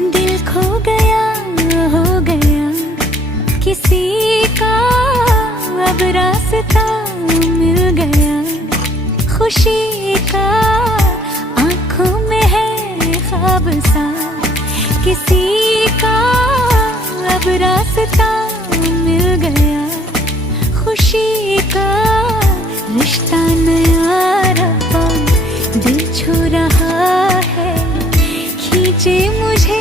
दिल खो गया, हो गया किसी का, अब रास्ता मिल गया खुशी का। आंखों में है ख्वाब सा किसी का, अब रास्ता मिल गया खुशी का। रिश्ता नया रब्बा दिल छू रहा है, खींचे मुझे